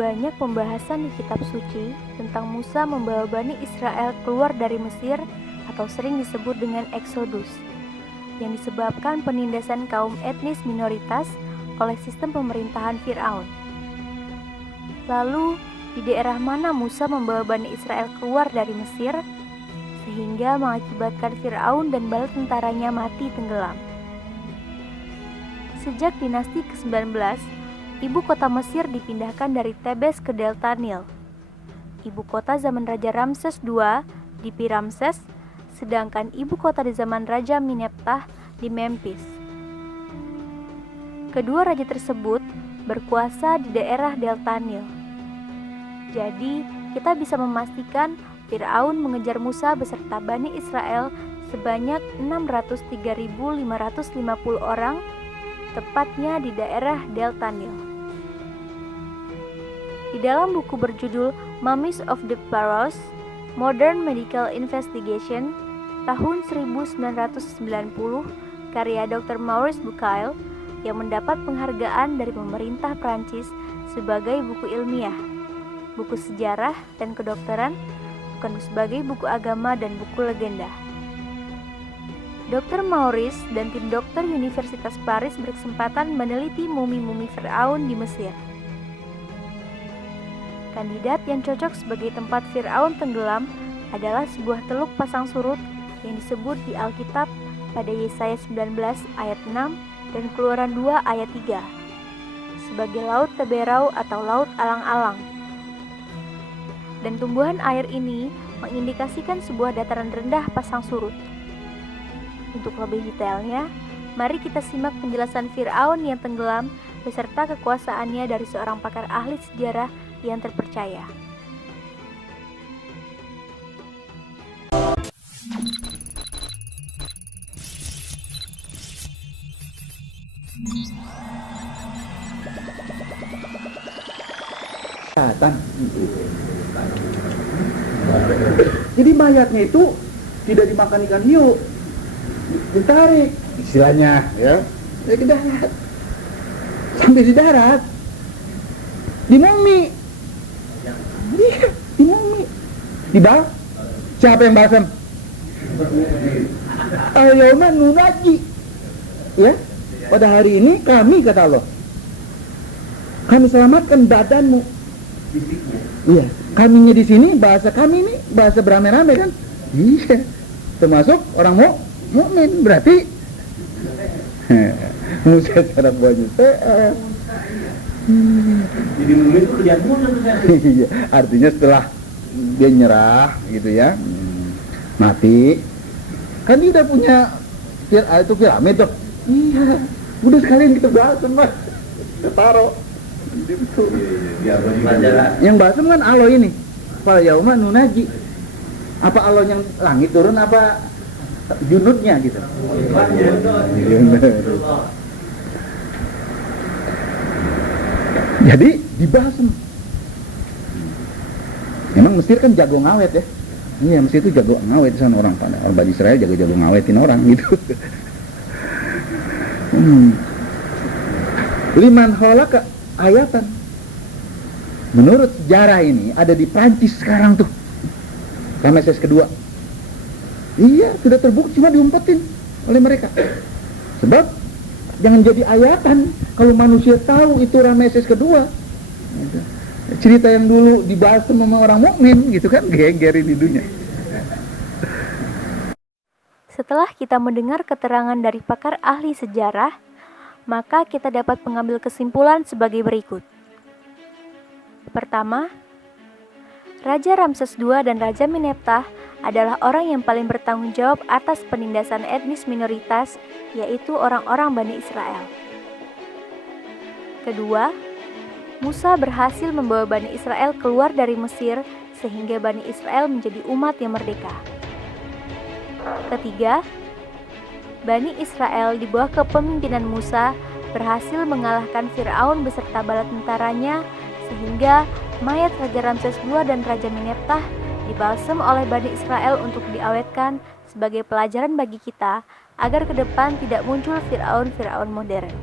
Banyak pembahasan di kitab suci tentang Musa membawa Bani Israel keluar dari Mesir atau sering disebut dengan Eksodus, yang disebabkan penindasan kaum etnis minoritas oleh sistem pemerintahan Firaun. Lalu, di daerah mana Musa membawa Bani Israel keluar dari Mesir, sehingga mengakibatkan Firaun dan bala tentaranya mati tenggelam? Sejak dinasti ke-19, ibu kota Mesir dipindahkan dari Tebes ke delta Nil. Ibu kota zaman Raja Ramses II di Pi-Ramses, sedangkan ibu kota di zaman Raja Meneptah di Memphis. Kedua raja tersebut berkuasa di daerah delta Nil. Jadi, kita bisa memastikan Firaun mengejar Musa beserta Bani Israel sebanyak 603.550 orang, tepatnya di daerah delta Nil. Di dalam buku berjudul Mummies of the Pharaohs, Modern Medical Investigation, tahun 1990, karya Dr. Maurice Bucaille, yang mendapat penghargaan dari pemerintah Prancis sebagai buku ilmiah, buku sejarah dan kedokteran, bukan sebagai buku agama dan buku legenda. Dr. Maurice dan tim dokter Universitas Paris berkesempatan meneliti mumi-mumi Firaun di Mesir. Kandidat yang cocok sebagai tempat Firaun tenggelam adalah sebuah teluk pasang surut yang disebut di Alkitab pada Yesaya 19 ayat 6 dan Keluaran 2 ayat 3 sebagai Laut Teberau atau Laut Alang-alang. Dan tumbuhan air ini mengindikasikan sebuah dataran rendah pasang surut. Untuk lebih detailnya, mari kita simak penjelasan Firaun yang tenggelam beserta kekuasaannya dari seorang pakar ahli sejarah yang terpercaya. Jadi mayatnya itu tidak dimakan ikan hiu, ditarik istilahnya ya ke darat, sampai di darat di mumi, di mumi, siapa yang basem? Al-yawma nunaji, ya, pada hari ini kami, kata Allah, kami selamatkan badanmu. Iya, kaminya di sini, bahasa kami ini bahasa beramai-ramai kan? Iya, termasuk orang mukmin, berarti Musa cara buahnya. Jadi mukmin itu kerjaan Musa. Iya, artinya setelah dia nyerah gitu ya, mati, kan dia udah punya itu piramid tuh. Iya, udah sekalian kita bahas mas, kita taruh. Itu. Yang basem kan Allah ini. Fal yauma nunaji. Apa Allah yang langit turun apa junudnya gitu. Jadi dibasem. Memang Mesir kan jago ngawet ya. Iya, Mesir itu jago ngawet sana orang Bani Israel jago ngawetin orang gitu. Liman khalaqah ayatan. Menurut sejarah ini ada di Prancis sekarang tuh, Ramses kedua. Iya, sudah terbukti, cuma diumpetin oleh mereka. Sebab jangan jadi ayatan kalau manusia tahu itu Ramses kedua. Cerita yang dulu dibahas sama orang mukmin gitu kan, gegerin hidungnya. Setelah kita mendengar keterangan dari pakar ahli sejarah, maka kita dapat mengambil kesimpulan sebagai berikut. Pertama, Raja Ramses II dan Raja Meneptah adalah orang yang paling bertanggung jawab atas penindasan etnis minoritas, yaitu orang-orang Bani Israel. Kedua, Musa berhasil membawa Bani Israel keluar dari Mesir sehingga Bani Israel menjadi umat yang merdeka. Ketiga, Bani Israel di bawah kepemimpinan Musa berhasil mengalahkan Firaun beserta bala tentaranya sehingga mayat Raja Ramses II dan Raja Meneptah dibalsem oleh Bani Israel untuk diawetkan sebagai pelajaran bagi kita agar ke depan tidak muncul Firaun-Firaun modern.